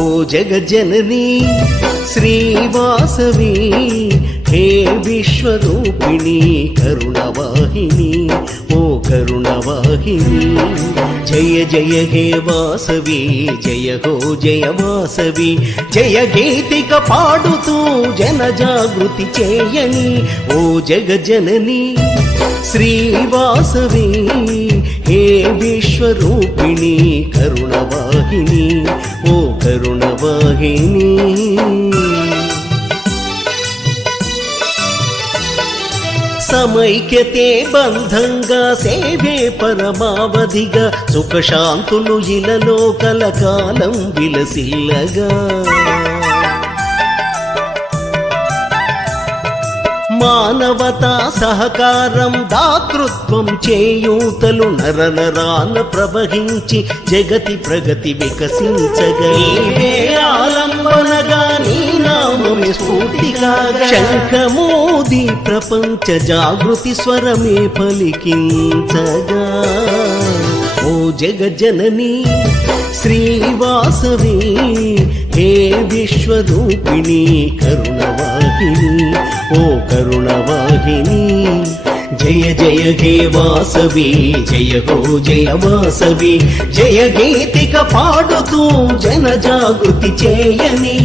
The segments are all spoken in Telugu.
ఓ జగజననీ శ్రీవాసవి హే విశ్వరూపిణి కరుణవాహిని ఓ కరుణవాహిని. జయ జయ హే వాసవి జయ హో జయ వాసవి. జయ గీతిక పాడుతూ జన జాగృతి చేయని ఓ జగజనని శ్రీవాసవి. హే విశ్వరూపిణి కరుణవాహిని ఓ కరుణవాహిని. సమైక్యతే బంధంగా సేవే పరమావధిగా సుఖశాంతులు ఇలలో కలకాలం విలసిల్లగా. మానవతా సహకారం దాతృత్వం చేయూతలు నరనరాన ప్రవహించి జగతి ప్రగతి వికసించగా. నీవే ఆలంబనగా నీ నామమే స్ఫూర్తిగా శంఖమోది ప్రపంచ జాగృతి స్వరమే పలికించగా ఓ జగజనని శ్రీవాసవి హే విశ్వరూపిణి కరుణవాహిని ఓ కరుణవాహిని. జయ జయ హే వాసవి జయ హో జయ వాసవి. జయ గీతిక పాడుతూ జన జాగృతి చేయని.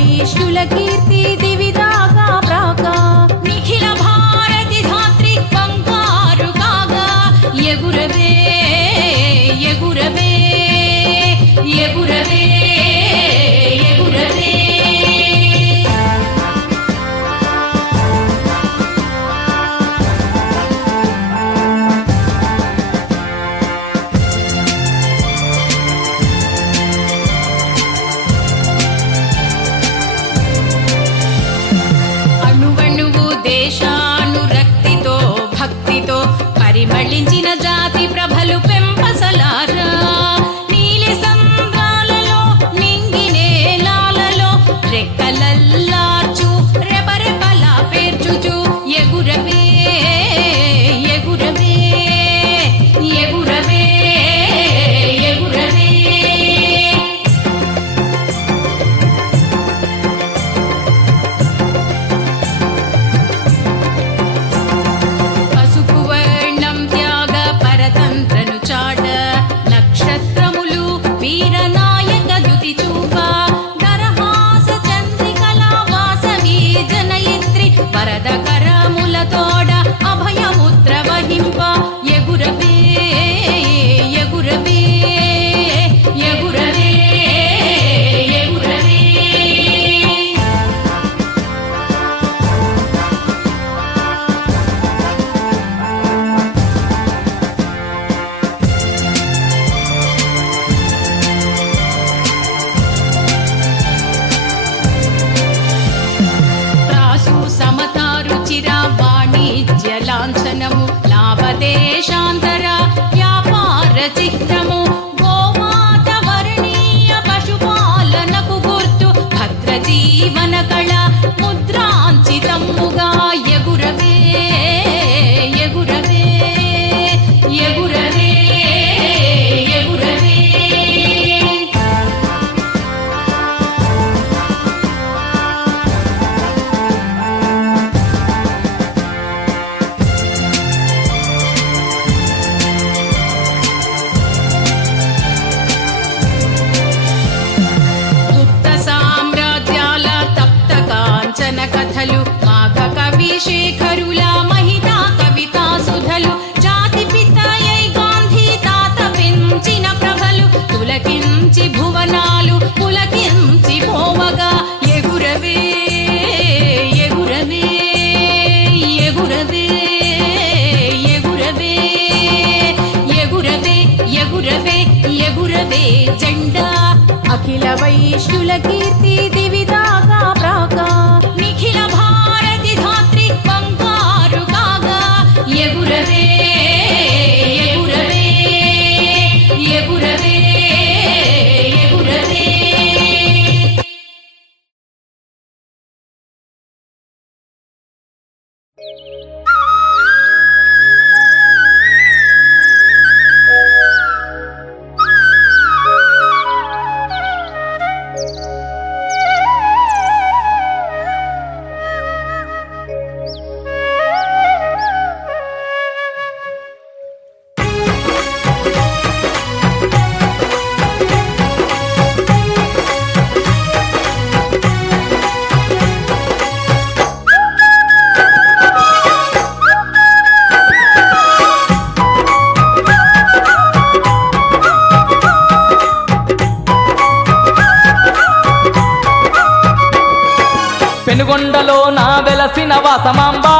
వైశ్యుల dich da. చంద్రశేఖరులా జెండా. అఖిల వైశ్యుల కీర్తి దివి పెనుగొండలో నా వెలసిన వాసమాంబా.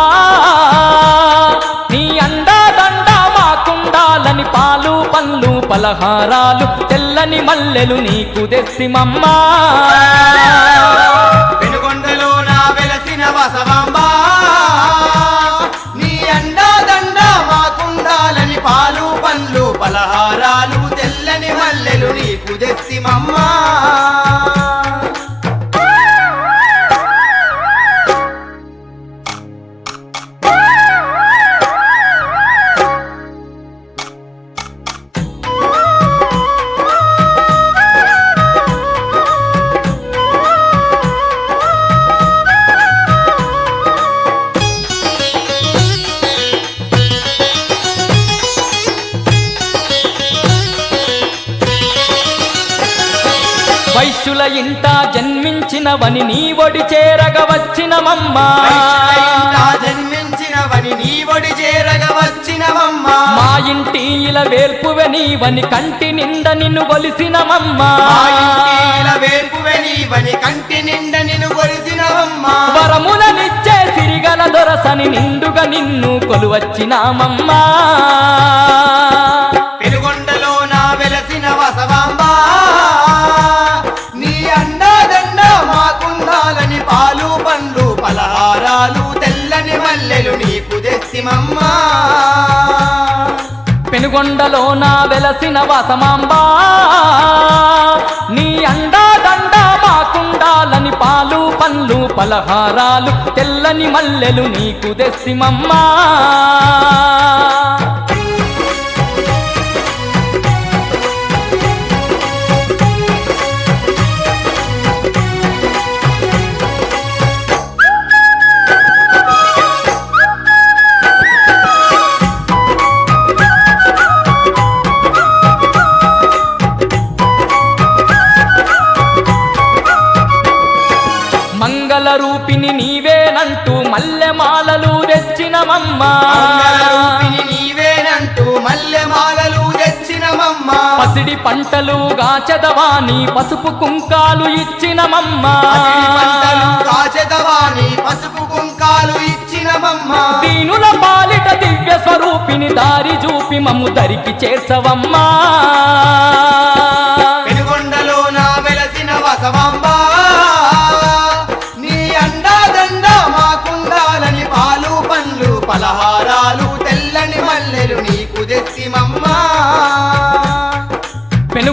నీ అండా దండ మాకుండాలని పాలు పళ్ళు పలహారాలు తెల్లని మల్లెలు నీకు తెస్తిమమ్మా. పెనుగొండలో నా వెలసిన వాసమాంబా. జన్మించినవని నీ ఒడి చేరగ వచ్చినమమ్మా జన్మించినవని నీ ఒడి చేరగ వచ్చినవమ్మా. మా ఇంటి ఇలా వేల్పువె నీవని కంటి నిండ నిన్ను కొలిసినమమ్మా వేర్పువె నీవని కంటి నిండ నిన్ను కొలిసినవమ్మా వరములనిచ్చే సిరిగల దొరసని నిండుగా నిన్ను కొలువచ్చినామమ్మా. పెనుగొండలో నా వెలసిన వాసమాంబా. నీ అండా దండ మాకుండాలని పాలు పండ్లు పలహారాలు తెల్లని మల్లెలు నీకు తెస్తిమమ్మా. తెచ్చినమమ్మా నీవేనంటూ మల్లెమాలలు తెచ్చినమమ్మా పసిడి పంటలు గాచెదవాని పసుపు కుంకాలు ఇచ్చినమమ్మా. కాచెదవాని పసుపు కుంకాలు ఇచ్చినమమ్మా. దీనుల పాలిట దివ్య స్వరూపిణి దారి చూపి మమ్ము దరికి చేర్చవమ్మా.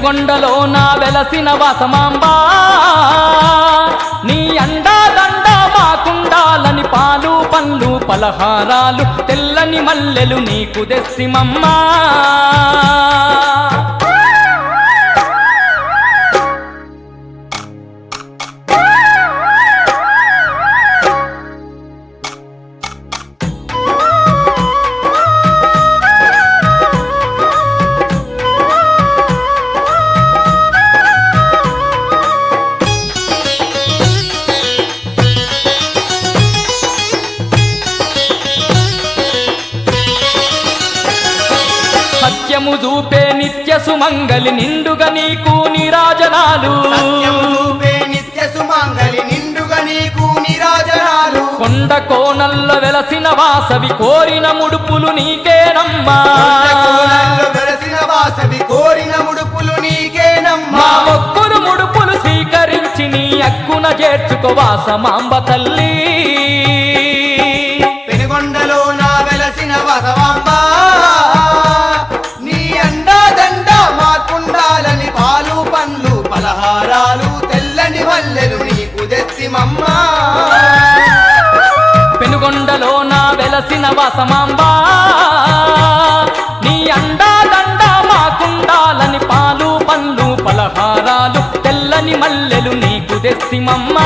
కొండలో నా వెలసిన వాసమాంబా. నీ అండా దండ మాకుండాలని పాలు పండ్లు పలహారాలు తెల్లని మల్లెలు నీకు దెస్సిమమ్మా చూపే నిత్య సుమంగలి నిండుగా నీకు నీరాజనాలు. సత్యము రూపే నిత్య సుమంగలి నిండుగా నీకు నిరాజనాలు. కొండ కోనల్ల వెలసిన వాసవి కోరిన ముడుపులు నీకేనమ్మా. కోనల్లో వెలసిన వాసవి కోరిన ముడుపులు నీకేనమ్మా. మా మొక్కులు ముడుపులు కరుణ చేర్చుకోవాసమాంబ తల్లి. వెలసిన నీ అండా దండ మాకుండాలని పాలు పండ్లు పలహారాలు తెల్లని మల్లెలు నీకు తెస్తిమమ్మా.